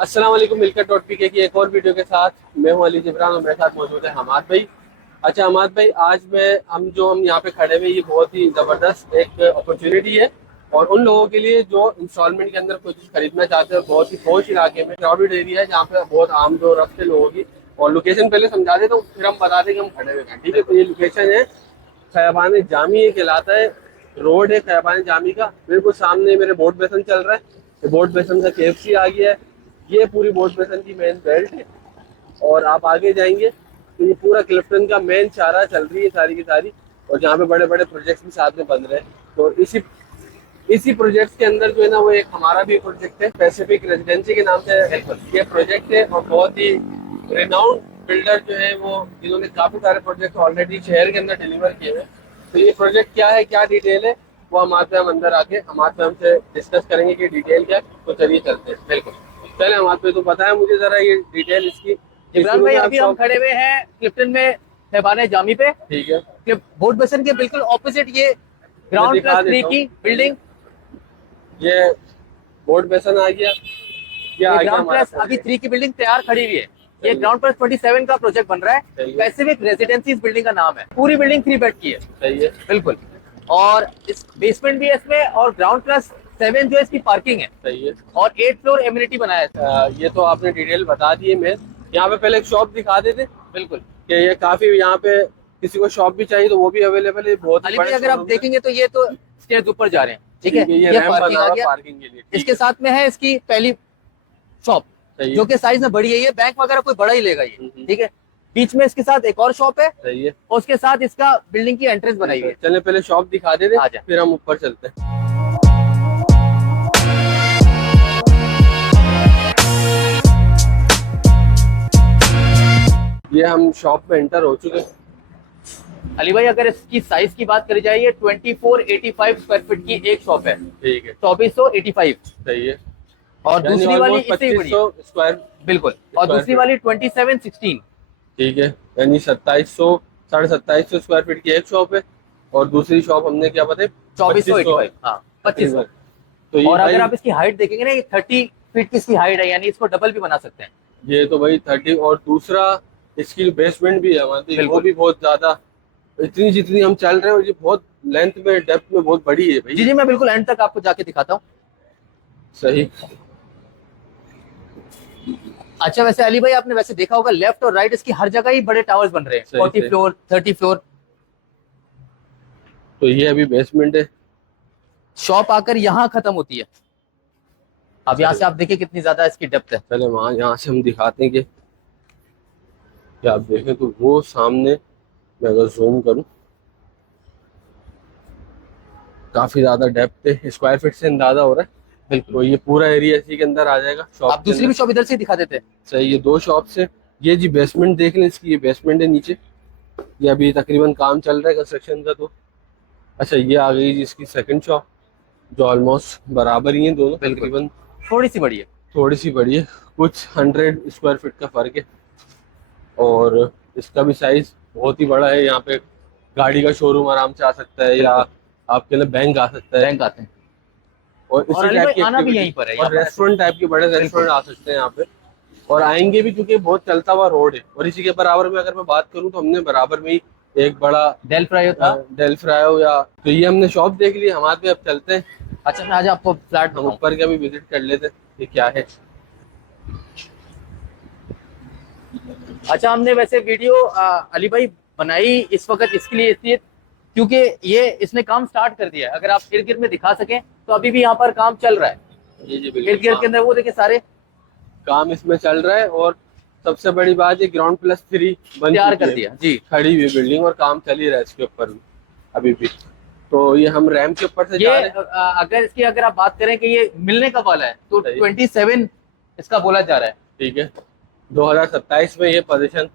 अस्सलाम वालेकुम। मिलकर डॉट पी की एक और वीडियो के साथ मैं हूं अली जिब्रान और मेरे साथ मौजूद है हमाद भाई। अच्छा हमाद भाई, आज हम यहाँ पे खड़े हुए, ये बहुत ही ज़बरदस्त एक अपॉर्चुनिटी है और उन लोगों के लिए जो इंस्टॉलमेंट के अंदर कोई चीज़ खरीदना चाहते हैं। बहुत ही पॉश इलाके में, क्राउडेड एरिया है जहाँ पे बहुत आमदो रफ्त लोगों की। और लोकेशन पहले समझा देता हूँ, फिर हम बता दें कि हम खड़े हुए हैं। ठीक है, तो ये लोकेशन है खैबान जामी कहलाता है। रोड है खैबान जामी का, बिल्कुल सामने मेरे बोट बेसन चल रहा है। बोट बेसन का KFC आ गया है। ये पूरी बोट बेसन की मेन बेल्ट है। और आप आगे जाएंगे तो ये पूरा क्लिफ्टन का मेन चारा चल रही है सारी की सारी। और जहाँ पे बड़े बड़े प्रोजेक्ट्स भी साथ में बन रहे हैं। तो इसी इसी प्रोजेक्ट के अंदर जो है ना, वो एक हमारा भी प्रोजेक्ट है, पैसिफिक रेजिडेंसी के नाम से ये प्रोजेक्ट है। और बहुत ही रिनाउंड बिल्डर जो है वो, जिन्होंने काफी सारे प्रोजेक्ट ऑलरेडी शहर के अंदर डिलीवर किए हैं। तो ये प्रोजेक्ट क्या है, क्या डिटेल है, वो हमारे हम अंदर आके हमारे हमसे डिस्कस करेंगे कि डिटेल क्या है। तो चलिए चलते हैं। बिल्कुल, पहले हमारे पे तो बताया मुझे जरा ये डिटेल इसकी। इमरान भाई, अभी हम खड़े हुए हैं क्लिफ्टन में खैबान जामी पे। ठीक है, बोट बेसन के बिल्कुल ऑपोजिट ये मैं ग्राउंड दिखा प्लस 3 देता हूँ। की बिल्डिंग। ये बोट बेसन आ गया, ये ये आ गया ग्राउंड हमारा प्लस अभी 3 की बिल्डिंग तैयार खड़ी हुई है। सही ये है। ग्राउंड प्लस 27 का प्रोजेक्ट बन रहा है। सही है। पैसिफिक रेजिडेंसी इस बिल्डिंग का नाम है। पूरी बिल्डिंग 3 बेड की है। सही है। बिल्कुल। और इस बेसमेंट भी है इसमें, और ग्राउंड प्लस 7 जो है इसकी पार्किंग है। सही है। और 8 फ्लोर एम्यूनिटी बनाया है। ये तो आपने डिटेल बता दी है। मैं यहाँ पे पहले एक शॉप दिखा देते बिल्कुल। कि ये काफी, यहाँ पे किसी को शॉप भी चाहिए तो वो भी अवेलेबल है। बहुत ही अली भाई, बड़े अगर आप शोरूम है। देखेंगे तो ये तो स्टेज ऊपर जा रहे हैं। ठीक है, ये ये रैंप पार्किंग बना आ हुआ गया। पार्किंग के लिए। ठीक इसके है। साथ में है इसकी पहली शॉप, सही है। जो कि साइज में बड़ी है। ये बैंक वगैरह कोई बड़ा ही लेगा ये। हम्म। ठीक है। बीच में इसके साथ एक और शॉप है, सही है। और उसके साथ इसका बिल्डिंग की एंट्रेंस बनाई हुई है। चले पहले शॉप दिखा देते, आ जा। फिर हम ऊपर चलते हैं। ये हम शॉप में एंटर हो चुके हैं। अली भाई, अगर इसकी साइज की बात करी जाए, ये 2485 स्क्वायर फीट की एक शॉप है। ठीक है। 2485। सही है। और यानी दूसरी वाली ऑलमोस्ट इससे ही बड़ी है। 2500 स्क्वायर। बिल्कुल। और दूसरी वाली 2716। ठीक है, यानी 2700 2750 स्क्वायर फीट की एक शॉप है। और दूसरी शॉप हमने क्या बताया, 2485। हाँ, 2500। तो ये और भाई, अगर आप इसकी हाइट देखेंगे ना, ये 30 फीट की इसकी हाइट है, यानी इसको डबल भी बना सकते हैं। ये तो भाई 30। और दूसरा इसकी जो बेसमेंट भी है हमारी, वो भी बहुत ज्यादा, इतनी जितनी हम चल रहे हैं, और ये बहुत लेंथ में, डेप्थ में बहुत बड़ी है भाई। जी जी, मैं बिल्कुल एंड तक आपको जाके दिखाता हूँ। सही। अच्छा, वैसे अली भाई, आपने वैसे देखा होगा, लेफ्ट और राइट इसकी हर जगह ही बड़े टावर्स बन रहे हैं। 40 फ्लोर, 30 फ्लोर। तो ये अभी बेसमेंट है। शॉप आकर यहाँ खत्म होती है। अब यहाँ से आप देखिए कितनी ज्यादा इसकी डेप्थ है। पहले वहां, यहाँ से हम दिखाते हैं कि आप देखें तो वो सामने, मैं अगर जूम करूं, काफी ज्यादा डेप्थ है। स्क्वायर फीट से अंदाजा हो रहा है। बिल्कुल। तो ये पूरा एरिया इसी के अंदर आ जाएगा। शॉप आप दूसरी भी शॉप इधर से दिखा देते हैं। सही है, दो शॉप से। ये जी बेसमेंट देख लें इसकी, ये बेसमेंट है नीचे। ये अभी तकरीबन काम चल रहा है कंस्ट्रक्शन का। तो अच्छा, ये आ गई जी इसकी सेकंड शॉप, जो ऑलमोस्ट बराबर ही है दोनों तकरीबन। थोड़ी सी बड़ी है। थोड़ी सी बड़ी है, कुछ 100 स्क्वायर फीट का फर्क है। और इसका भी साइज बहुत ही बड़ा है। यहाँ पे गाड़ी का शोरूम आराम से आ सकता है, या आपके लिए बैंक आ सकता है। बैंक आते हैं। और इसी अली टाइप भाई, की आना भी एक्टिविटी, यहीं पर है। और रेस्टोरेंट टाइप के बड़े रेस्टोरेंट आ सकते हैं यहाँ पे। और आएंगे भी, क्योंकि बहुत चलता हुआ रोड है। और इसी के बराबर में अगर मैं बात करूँ, तो हमने बराबर में ही एक बड़ा डेल फ्राई था। डेल फ्रायो, या तो ये हमने शॉप देख ली हमारे पे। अब चलते हैं, अच्छा, मैं आज आपको फ्लैट हम ऊपर के भी विजिट कर लेते हैं कि क्या है। अच्छा, हमने वैसे वीडियो अली भाई बनाई इस वक्त इसके लिए, इसलिए क्योंकि ये इसने काम स्टार्ट कर दिया है। अगर आप इर्द गिर्द में दिखा सकें तो अभी भी यहाँ पर काम चल रहा है। जी जी इर्द बिल्कुल, गिर्द के अंदर वो देखिए सारे काम इसमें चल रहा है। और सबसे बड़ी बात, ये ग्राउंड प्लस 3 बन तैयार चुकी कर है, दिया जी। खड़ी हुई बिल्डिंग, और काम चल ही रहा है इसके ऊपर भी अभी भी। तो ये हम रैम के ऊपर से ये जा रहे हैं। अगर इसकी अगर आप बात करें कि ये मिलने का वाला है, तो सही। 27 इसका बोला जा रहा है। ठीक है, 2027 में ये पोजीशन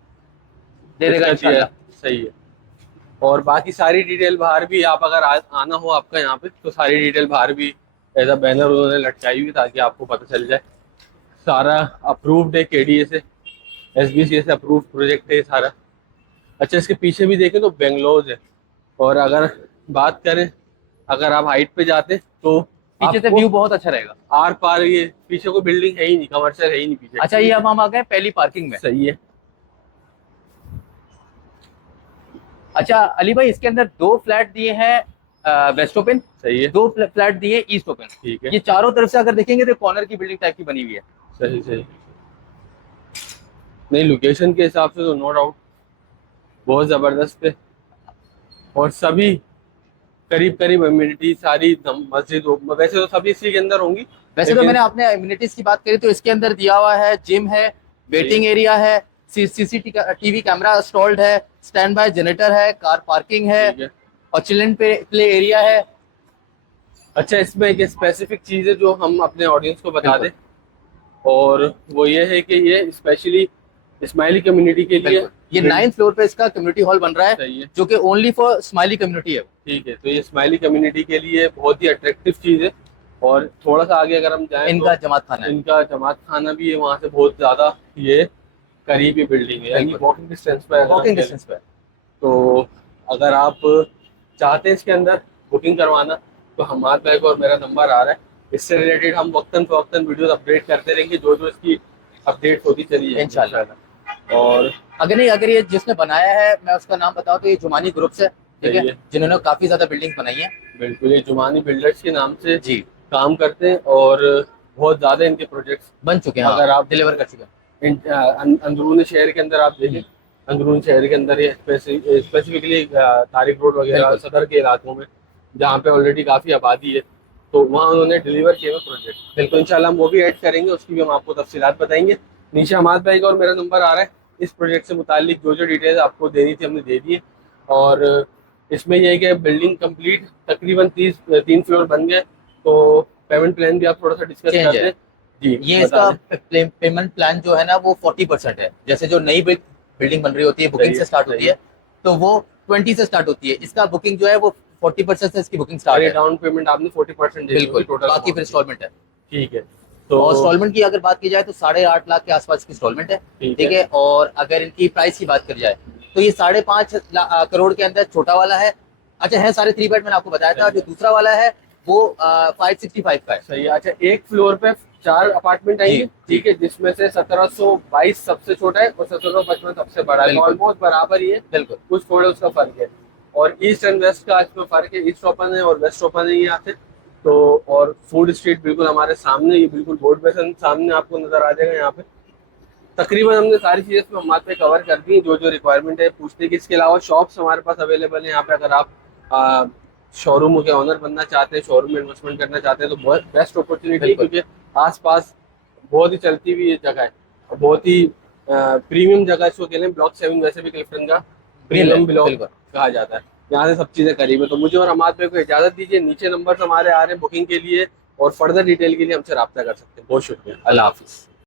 दे देगा इंशाल्लाह। सही है। और बाकी सारी डिटेल बाहर भी, आप अगर आना हो आपका यहाँ पे, तो सारी डिटेल बाहर भी एज अ बैनर उन्होंने लटकाई हुई, ताकि आपको पता चल जाए। सारा अप्रूव्ड है KDA से, SBCA से अप्रूव्ड प्रोजेक्ट है सारा। अच्छा, इसके पीछे भी देखें तो बेंगलोर है। और अगर बात करें, अगर आप हाइट पे जाते तो पीछे से आपको व्यू बहुत अच्छा रहेगा। आर पार ये पीछे कोई बिल्डिंग है ही नहीं, कमर्शियल है ही नहीं पीछे। अच्छा, ये अब हम आ गए पहली पार्किंग में। सही है। अच्छा अली भाई, इसके अंदर 2 फ्लैट दिए हैं वेस्ट ओपन, सही है। 2 फ्लैट दिए ईस्ट ओपन। ठीक है। ये चारों तरफ से अगर देखेंगे तो कॉर्नर की बिल्डिंग टाइप की बनी हुई है। सही सही। नहीं, लोकेशन के हिसाब से तो नो डाउट बहुत जबरदस्त है। और सभी करीब करीब इम्यूनिटी सारी मस्जिद वैसे तो सभी इसी के अंदर होंगी। वैसे तो लेकिन मैंने आपने इम्यूनिटीज की बात करी तो इसके अंदर दिया हुआ है जिम है, वेटिंग एरिया है, सीसीटीवी कैमरा इंस्टॉल्ड है, स्टैंड बाय जनरेटर है, कार पार्किंग है ठीक है। और चिल्ड्रन प्ले एरिया है। अच्छा, इसमें एक स्पेसिफिक चीज़ है जो हम अपने ऑडियंस को बता दें, बिल्कुल। और वो ये है कि ये स्पेशली स्माइली कम्युनिटी के लिए बिल्कुल। ये 9th फ्लोर पे इसका कम्युनिटी हॉल बन रहा है, सही है। जो कि ओनली फॉर स्माइली कम्युनिटी है। ठीक है, तो ये स्माइली कम्युनिटी के लिए बहुत ही अट्रैक्टिव चीज़ है। और थोड़ा सा आगे अगर हम जाएं इनका तो जमात खाना है। इनका जमात खाना भी है, वहाँ से बहुत ज़्यादा ये करीबी बिल्डिंग है, यानी बिल्कुल। वॉकिंग डिस्टेंस पे अगर हम वॉकिंग कहें। डिस्टेंस पे। तो अगर आप चाहते हैं इसके अंदर बुकिंग करवाना तो हमारे बैग और मेरा नंबर आ रहा है, इससे रिलेटेड हम वक्तन फवक्तन वीडियोस अपडेट करते रहेंगे, जो जो इसकी अपडेट होती चली जाएगी इंशाल्लाह। और अगर ये जिसने बनाया है मैं उसका नाम बताऊं तो ये जुमानी ग्रुप्स है, ठीक सही है, है। जिन्होंने काफी ज्यादा बिल्डिंग बनाई है। बिल्कुल, ये जुमानी बिल्डर्स के नाम से जी। काम करते हैं और बहुत ज़्यादा इनके प्रोजेक्ट्स बन चुके हैं, अगर आप डिलीवर कर चुके हैं। अंदरूनी शहर के अंदर आप देखें, अंदरूनी शहर के अंदर ये स्पेसिफिकली तारिक रोड वगैरह बिल्कुल। सदर के इलाकों में जहाँ पे ऑलरेडी काफ़ी आबादी है, तो वहाँ उन्होंने डिलीवर किए हुए प्रोजेक्ट। बिल्कुल, इंशाल्लाह हम वो भी ऐड करेंगे, उसकी भी हम आपको तफसीलात बताएंगे। नीचे हमारे भाई का और मेरा नंबर आ रहा है, इस प्रोजेक्ट से मुतालिक जो जो डिटेल्स आपको देनी थी हमने दे दी है। और इसमें यह है कि बिल्डिंग कंप्लीट तकरीबन 3 फ्लोर बन गए, तो पेमेंट प्लान भी आप थोड़ा सा डिस्कस चेंज कर है। दें। जी, ये बता इसका दें। पेमेंट प्लान जो है ना वो 40% है। जैसे जो नई बिल्डिंग बन रही होती है बुकिंग सही है, से स्टार्ट सही होती है, तो वो 20 से स्टार्ट होती है। इसका बुकिंग जो है वो 40% से इसकी बुकिंग स्टार्ट और ये है। डाउन पेमेंट आपने 40% दे दी बिल्कुल, टोटल, बाकी फिर इंस्टॉलमेंट है। ठीक है। तो और इंस्टॉलमेंट की अगर बात की जाए तो 8.5 लाख के आसपास की इंस्टॉलमेंट है, ठीक ठीक है। है। और अगर इनकी प्राइस की बात करी जाए तो ये 5.5 करोड़ के अंदर छोटा वाला है। अच्छा है, सारे 3 बेड मैंने आपको बताया था। सही जो है। दूसरा वाला है वो 565 का है। सही है। अच्छा, एक फ्लोर पे 4 अपार्टमेंट आएंगे, जी, ठीक है, जिसमें से 1722 सबसे छोटा है और 1755 सबसे बड़ा है, तो बिल्कुल। ऑलमोस्ट बराबर ही है, बिल्कुल कुछ थोड़े उसका फर्क है। और ईस्ट एंड वेस्ट का इसमें फर्क है, ईस्ट ओपन है और वेस्ट ओपन है यहाँ से। तो और फूड स्ट्रीट बिल्कुल हमारे सामने, ये बिल्कुल बोर्ड पे सामने आपको नजर आ जाएगा। यहाँ पे तकरीबन हमने सारी चीजें इसमें हमारे पे कवर कर दी, जो जो रिक्वायरमेंट है पूछने की। इसके अलावा शॉप्स हमारे पास अवेलेबल है यहाँ पे, अगर आप शोरूम के ऑनर बनना चाहते हैं, शोरूम में इन्वेस्टमेंट करना चाहते हैं, तो बहुत बेस्ट अपॉर्चुनिटी है, बिल्कुल। क्योंकि आसपास बहुत ही चलती हुई ये जगह है और बहुत ही प्रीमियम जगह इसको कहते हैं। ब्लॉक 7 वैसे भी क्लिफ्टन का प्रीमियम ब्लॉक बिल्कुल। कहा जाता है। यहाँ से सब चीज़ें करीब है। तो मुझे और हमारे पे को इजाज़त दीजिए, नीचे नंबर हमारे आ रहे हैं बुकिंग के लिए, और फर्दर डिटेल के लिए हमसे रब्ता कर सकते हैं। बहुत शुक्रिया, अल्लाह हाफिज़।